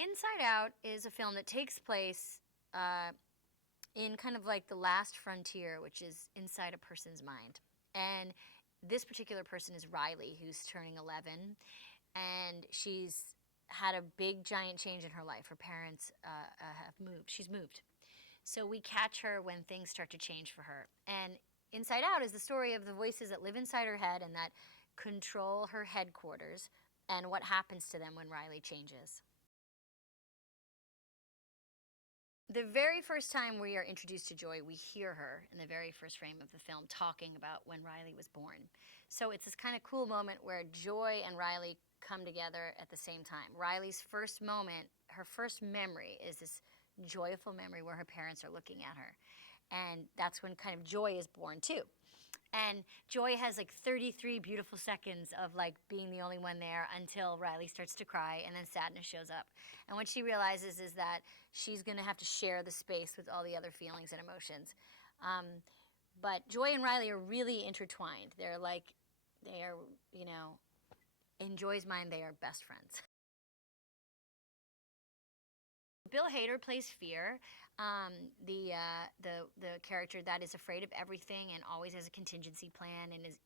Inside Out is a film that takes place in kind of like the last frontier, which is inside a person's mind. And this particular person is Riley, who's turning 11, and she's had a big, giant change in her life. Her parents have moved. She's moved. So we catch her when things start to change for her. And Inside Out is the story of the voices that live inside her head and that control her headquarters and what happens to them when Riley changes. The very first time we are introduced to Joy, we hear her in the very first frame of the film talking about when Riley was born. So it's this kind of cool moment where Joy and Riley come together at the same time. Riley's first moment, her first memory, is this joyful memory where her parents are looking at her. And that's when kind of Joy is born too. And Joy has like 33 beautiful seconds of like being the only one there until Riley starts to cry and then sadness shows up. And what she realizes is that she's going to have to share the space with all the other feelings and emotions. But Joy and Riley are really intertwined. They're like, they are, you know, in Joy's mind, they are best friends. Bill Hader plays Fear, the character that is afraid of everything and always has a contingency plan and is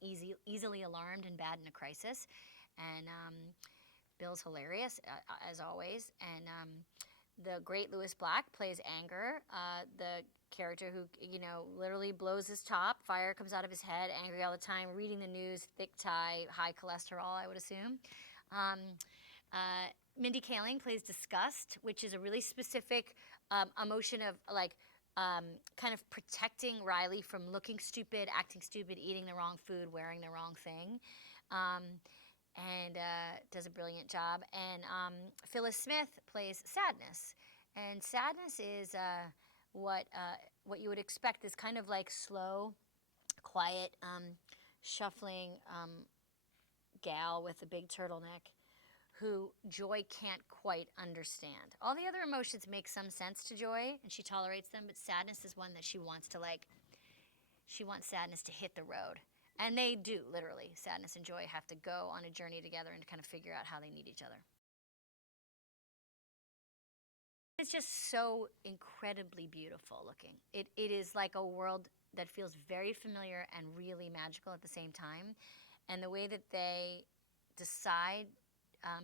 easily alarmed and bad in a crisis. And Bill's hilarious as always. And the great Louis Black plays Anger, the character who literally blows his top, fire comes out of his head, angry all the time, reading the news, thick tie, high cholesterol, I would assume. Mindy Kaling plays Disgust, which is a really specific emotion of like kind of protecting Riley from looking stupid, acting stupid, eating the wrong food, wearing the wrong thing, and does a brilliant job. And Phyllis Smith plays Sadness, and Sadness is what you would expect is kind of like slow, quiet, shuffling gal with a big turtleneck, who Joy can't quite understand. All the other emotions make some sense to Joy, and she tolerates them, but sadness is one that she wants sadness to hit the road. And they do, literally. Sadness and Joy have to go on a journey together and kind of figure out how they need each other. It's just so incredibly beautiful looking. It is like a world that feels very familiar and really magical at the same time. And the way that they decide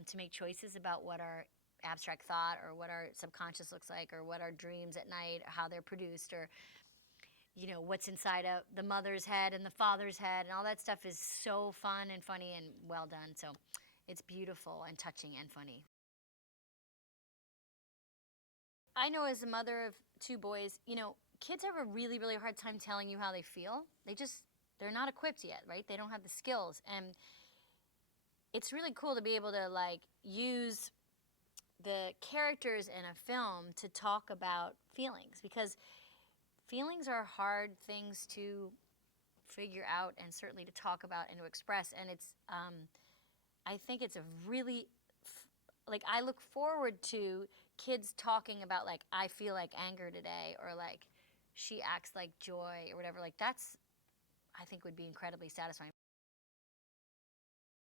to make choices about what our abstract thought or what our subconscious looks like or what our dreams at night, or how they're produced, or what's inside of the mother's head and the father's head, and all that stuff is so fun and funny and well done. So it's beautiful and touching and funny. I know as a mother of two boys, kids have a really, really hard time telling you how they feel. They're not equipped yet, right? They don't have the skills. And it's really cool to be able to like use the characters in a film to talk about feelings, because feelings are hard things to figure out and certainly to talk about and to express. And it's, I think it's a really, like, I look forward to kids talking about like, I feel like anger today, or like, she acts like joy, or whatever. Like, that's, I think would be incredibly satisfying.